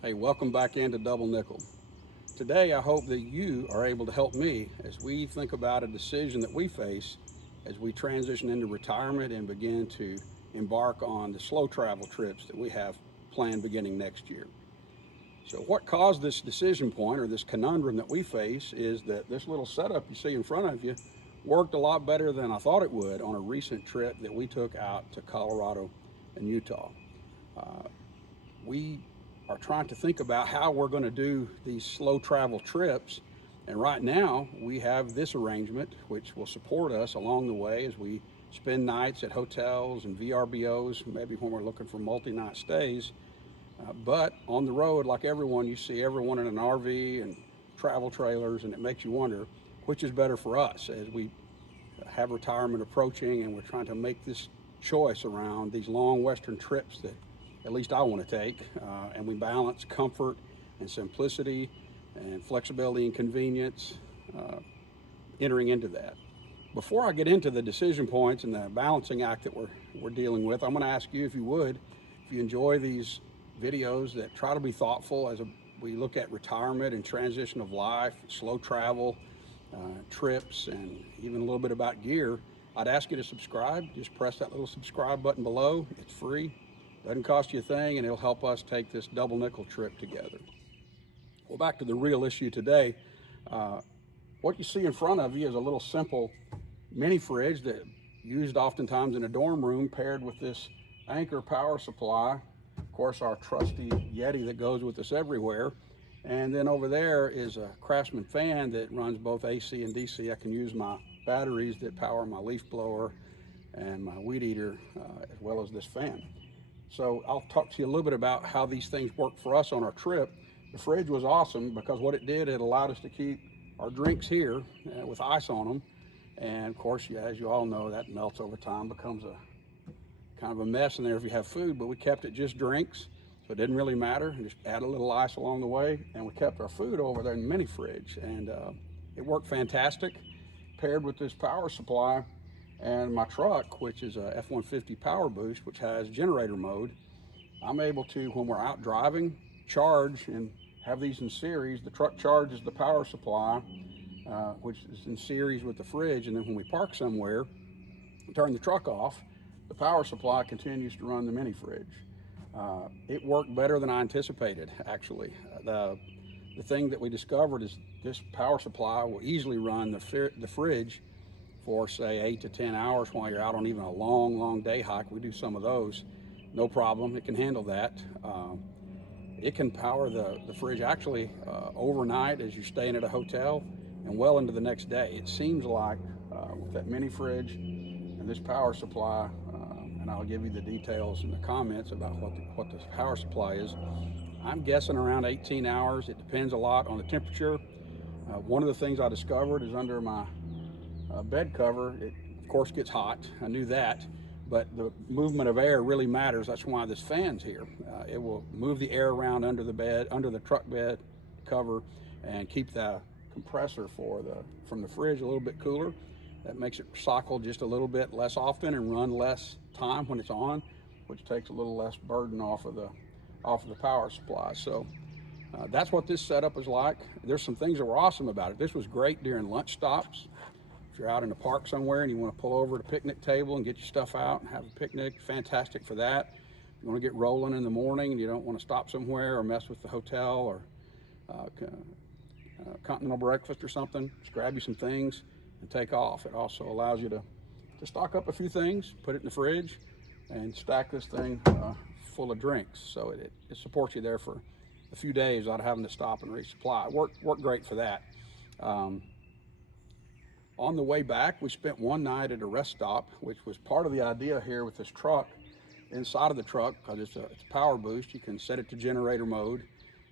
Hey, welcome back into Double Nickel. Today, I hope that you are able to help me as we think about a decision that we face as we transition into retirement and begin to embark on the slow travel trips that we have planned beginning next year. So what caused this decision point or this conundrum that we face is that this little setup you see in front of you worked a lot better than I thought it would on a recent trip that we took out to Colorado and Utah. We are trying to think about how we're going to do these slow travel trips. And right now we have this arrangement which will support us along the way as we spend nights at hotels and VRBOs, maybe when we're looking for multi-night stays. But on the road, like everyone, you see everyone in an RV and travel trailers, and it makes you wonder which is better for us as we have retirement approaching and we're trying to make this choice around these long Western trips that at least I want to take, and we balance comfort and simplicity and flexibility and convenience entering into that. Before I get into the decision points and the balancing act that we're dealing with, I'm going to ask you if you would, if you enjoy these videos that try to be thoughtful as we look at retirement and transition of life, slow travel, trips, and even a little bit about gear, I'd ask you to subscribe. Just press that little subscribe button below. It's free. Doesn't cost you a thing, and it'll help us take this double nickel trip together. Well, back to the real issue today. What you see in front of you is a little simple mini fridge that used oftentimes in a dorm room paired with this Anker power supply. Of course, our trusty Yeti that goes with us everywhere. And then over there is a Craftsman fan that runs both AC and DC. I can use my batteries that power my leaf blower and my weed eater, as well as this fan. So I'll talk to you a little bit about how these things work for us on our trip. The fridge was awesome because what it did, it allowed us to keep our drinks here with ice on them. And of course, as you all know, that melts over time, becomes a kind of a mess in there if you have food, but we kept it just drinks. So it didn't really matter. Just add a little ice along the way, and we kept our food over there in the mini fridge. And it worked fantastic, paired with this power supply. And my truck, which is a F-150 Power Boost, which has generator mode, I'm able to, when we're out driving, charge and have these in series. The truck charges the power supply, which is in series with the fridge, and then when we park somewhere, turn the truck off, the power supply continues to run the mini fridge. It worked better than I anticipated, actually. The thing that we discovered is this power supply will easily run the fridge for say 8 to 10 hours while you're out on even a long day hike. We do some of those, no problem. It can handle that. It can power the fridge actually overnight as you're staying at a hotel and well into the next day. It seems like with that mini fridge and this power supply, and I'll give you the details in the comments about what this power supply is. I'm guessing around 18 hours. It depends a lot on the temperature. One of the things I discovered is under my bed cover, it of course gets hot. I knew that, but the movement of air really matters. That's why this fan's here. It will move the air around under the bed, under the truck bed cover, and keep the compressor from the fridge a little bit cooler. That makes it cycle just a little bit less often and run less time when it's on, which takes a little less burden off of the power supply. So that's what this setup is like. There's some things that were awesome about it. This was great during lunch stops. If you're out in the park somewhere and you want to pull over to a picnic table and get your stuff out and have a picnic, fantastic for that. If you want to get rolling in the morning and you don't want to stop somewhere or mess with the hotel or continental breakfast or something, just grab you some things and take off. It also allows you to stock up a few things, put it in the fridge, and stack this thing full of drinks. So it supports you there for a few days without having to stop and resupply. It worked great for that. On the way back, we spent one night at a rest stop, which was part of the idea here with this truck. Inside of the truck, because it's a power boost, you can set it to generator mode,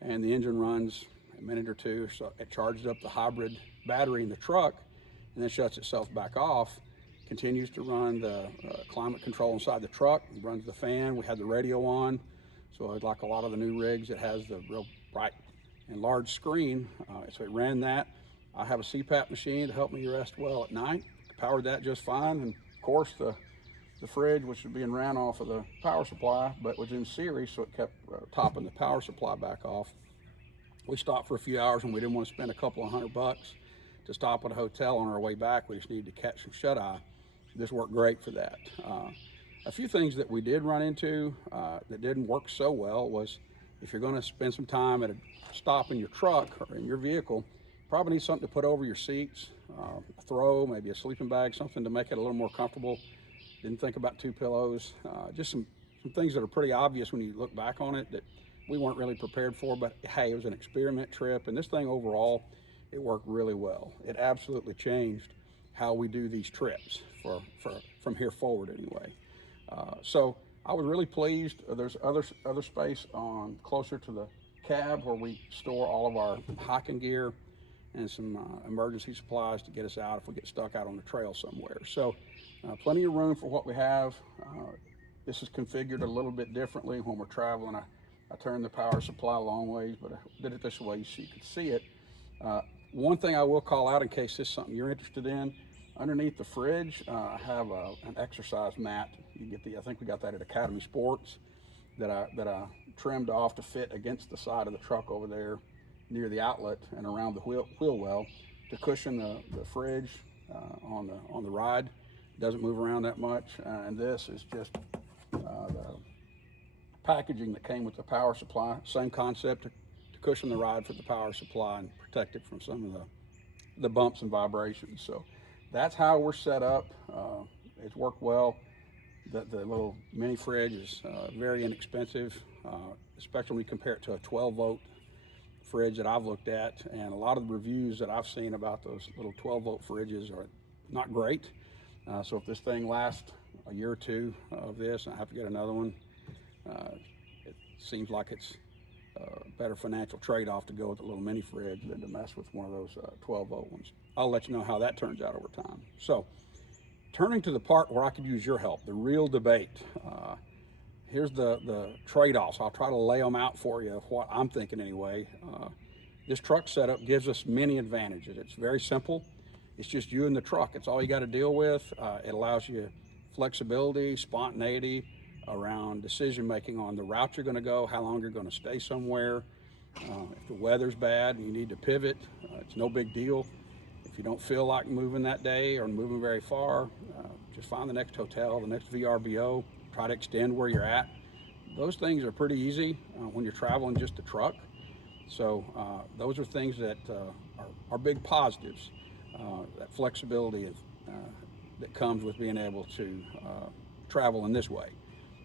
and the engine runs a minute or two, so it charges up the hybrid battery in the truck, and then shuts itself back off. Continues to run the climate control inside the truck, runs the fan. We had the radio on, so like a lot of the new rigs, it has the real bright and large screen, so it ran that. I have a CPAP machine to help me rest well at night. Powered that just fine, and of course the the fridge, which was being ran off of the power supply, but was in series, so it kept topping the power supply back off. We stopped for a few hours and we didn't want to spend a couple of $100 to stop at a hotel on our way back. We just needed to catch some shut-eye. This worked great for that. A few things that we did run into that didn't work so well was if you're going to spend some time at a stop in your truck or in your vehicle, probably need something to put over your seats, a throw, maybe a sleeping bag, something to make it a little more comfortable. Didn't think about 2 pillows, just some things that are pretty obvious when you look back on it that we weren't really prepared for, but hey, it was an experiment trip, and this thing overall, it worked really well. It absolutely changed how we do these trips from here forward anyway. So I was really pleased. There's other space on closer to the cab where we store all of our hiking gear and some emergency supplies to get us out if we get stuck out on the trail somewhere. So plenty of room for what we have. This is configured a little bit differently when we're traveling. I turned the power supply a long ways, but I did it this way so you could see it. One thing I will call out in case this is something you're interested in, underneath the fridge, I have an exercise mat. You get I think we got that at Academy Sports that I trimmed off to fit against the side of the truck over there near the outlet and around the wheel well to cushion the fridge on the ride. It doesn't move around that much, and this is just the packaging that came with the power supply. Same concept to cushion the ride for the power supply and protect it from some of the bumps and vibrations. So that's how we're set up. It's worked well. The little mini fridge is very inexpensive, especially when you compare it to a 12-volt fridge that I've looked at, and a lot of the reviews that I've seen about those little 12-volt fridges are not great. So if this thing lasts a year or two of this and I have to get another one, it seems like it's a better financial trade-off to go with a little mini fridge than to mess with one of those 12-volt ones. I'll let you know how that turns out over time. So turning to the part where I could use your help, the real debate. Here's the trade-offs. I'll try to lay them out for you of what I'm thinking anyway. This truck setup gives us many advantages. It's very simple. It's just you and the truck. It's all you got to deal with. It allows you flexibility, spontaneity around decision making on the route you're going to go, how long you're going to stay somewhere. If the weather's bad and you need to pivot, it's no big deal. If you don't feel like moving that day or moving very far, just find the next hotel, the next VRBO, try to extend where you're at. Those things are pretty easy when you're traveling just a truck. So those are things that are big positives, that flexibility that comes with being able to travel in this way.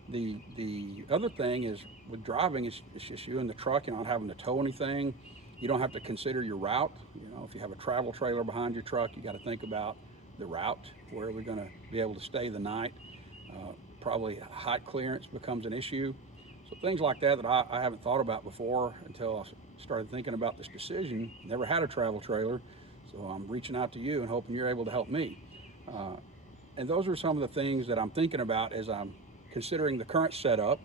The other thing is with driving, it's just you and the truck. You're not having to tow anything. You don't have to consider your route. You know, if you have a travel trailer behind your truck, you got to think about the route. Where are we going to be able to stay the night? Probably height clearance becomes an issue. So things like that I haven't thought about before until I started thinking about this decision. Never had a travel trailer, so I'm reaching out to you and hoping you're able to help me. And those are some of the things that I'm thinking about as I'm considering the current setup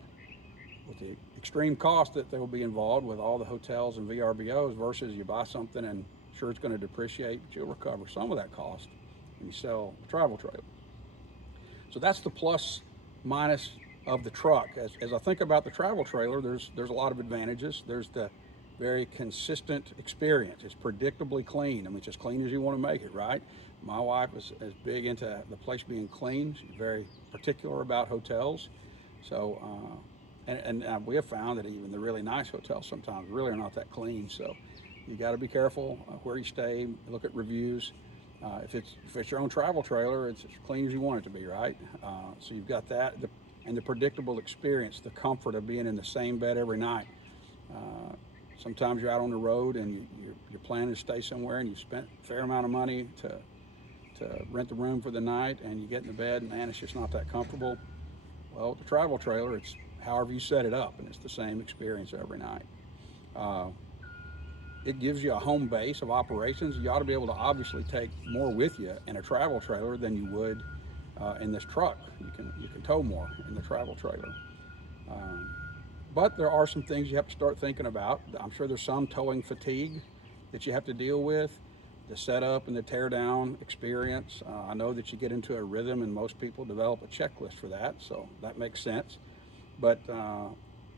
with the extreme cost that will be involved with all the hotels and VRBOs versus you buy something and sure it's going to depreciate, but you'll recover some of that cost when you sell the travel trailer. So that's the plus minus of the truck. As I think about the travel trailer, there's a lot of advantages. There's the very consistent experience. It's predictably clean. I mean, it's as clean as you want to make it, right? My wife is big into the place being clean. She's very particular about hotels. So, and we have found that even the really nice hotels sometimes really are not that clean. So you got to be careful where you stay, look at reviews. If it's your own travel trailer, it's as clean as you want it to be, right? So you've got that, and the predictable experience, the comfort of being in the same bed every night. Sometimes you're out on the road and you're planning to stay somewhere and you've spent a fair amount of money to rent the room for the night, and you get in the bed and man, it's just not that comfortable. Well, with the travel trailer, it's however you set it up, and it's the same experience every night. It gives you a home base of operations. You ought to be able to obviously take more with you in a travel trailer than you would in this truck. You can tow more in the travel trailer. But there are some things you have to start thinking about. I'm sure there's some towing fatigue that you have to deal with. the setup and the tear down experience. I know that you get into a rhythm, and most people develop a checklist for that, so that makes sense. But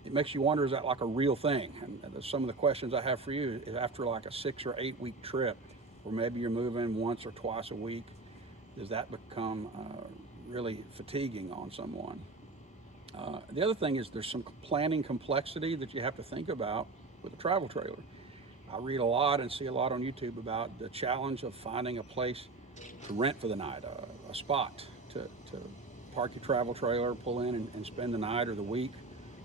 it makes you wonder, is that like a real thing? And some of the questions I have for you is, after like a 6 or 8 week trip, where maybe you're moving once or twice a week, does that become really fatiguing on someone? The other thing is, there's some planning complexity that you have to think about with a travel trailer. I read a lot and see a lot on YouTube about the challenge of finding a place to rent for the night, a spot to park your travel trailer, pull in and spend the night or the week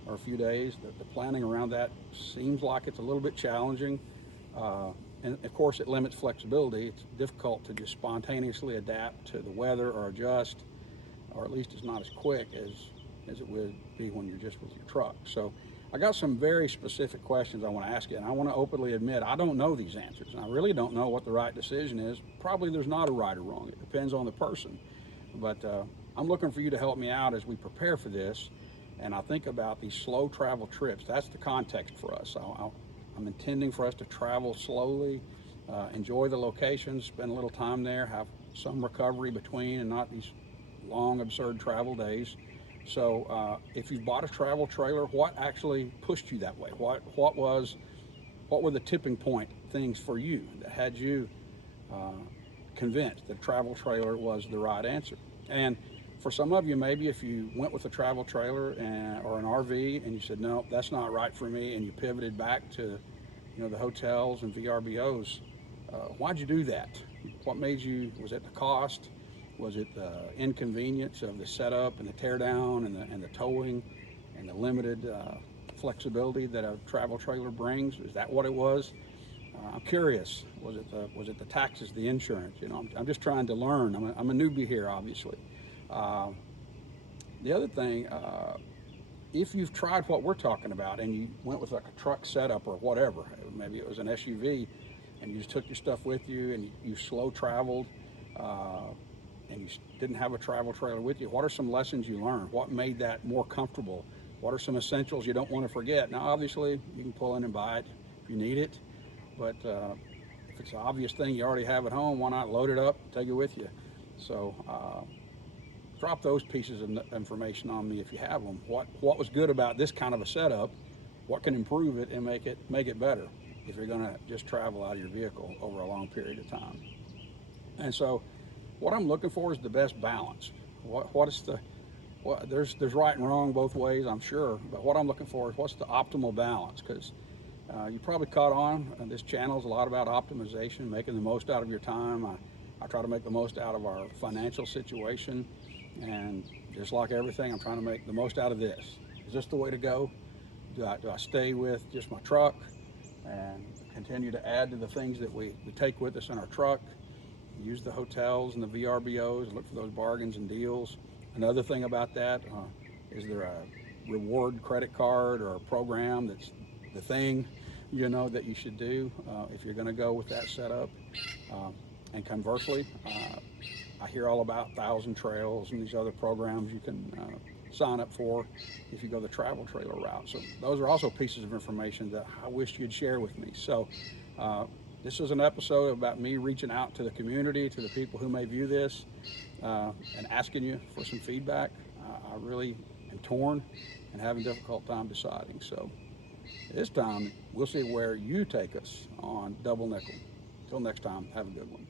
or a few days. The planning around that seems like it's a little bit challenging. And of course, it limits flexibility. It's difficult to just spontaneously adapt to the weather or adjust, or at least it's not as quick as it would be when you're just with your truck. So I got some very specific questions I want to ask you, and I want to openly admit I don't know these answers, and I really don't know what the right decision is. Probably there's not a right or wrong. It depends on the person. But I'm looking for you to help me out as we prepare for this, and I think about these slow travel trips. That's the context for us. I'm intending for us to travel slowly, enjoy the locations, spend a little time there, have some recovery between, and not these long, absurd travel days. So if you've bought a travel trailer, what actually pushed you that way? What were the tipping point things for you that had you convinced that travel trailer was the right answer? And for some of you, maybe if you went with a travel trailer or an RV and you said, no, that's not right for me, and you pivoted back to the hotels and VRBOs, why'd you do that? What made you? Was it the cost? Was it the inconvenience of the setup and the tear down and the towing and the limited flexibility that a travel trailer brings? Is that what it was? I'm curious. Was it the taxes, the insurance? I'm just trying to learn. I'm a newbie here, obviously. The other thing, if you've tried what we're talking about and you went with like a truck setup or whatever, maybe it was an SUV, and you just took your stuff with you and you slow traveled, and you didn't have a travel trailer with you, what are some lessons you learned? What made that more comfortable? What are some essentials you don't want to forget? Now, obviously, you can pull in and buy it if you need it, but if it's an obvious thing you already have at home, why not load it up, take it with you? So drop those pieces of information on me if you have them. What was good about this kind of a setup? What can improve it and make it better if you're going to just travel out of your vehicle over a long period of time? And so what I'm looking for is the best balance. There's right and wrong both ways, I'm sure, but what I'm looking for is what's the optimal balance, because you probably caught on, this channel is a lot about optimization, making the most out of your time. I try to make the most out of our financial situation, and just like everything, I'm trying to make the most out of this. Is this the way to go? Do I stay with just my truck and continue to add to the things that we take with us in our truck? Use the hotels and the VRBOs, look for those bargains and deals. Another thing about that, is there a reward credit card or a program that's the thing that you should do if you're going to go with that setup? And conversely, I hear all about 1,000 Trails and these other programs you can sign up for if you go the travel trailer route. So those are also pieces of information that I wish you'd share with me. So this is an episode about me reaching out to the community, to the people who may view this, and asking you for some feedback. I really am torn and having a difficult time deciding. So this time, we'll see where you take us on Double Nickel. Until next time, have a good one.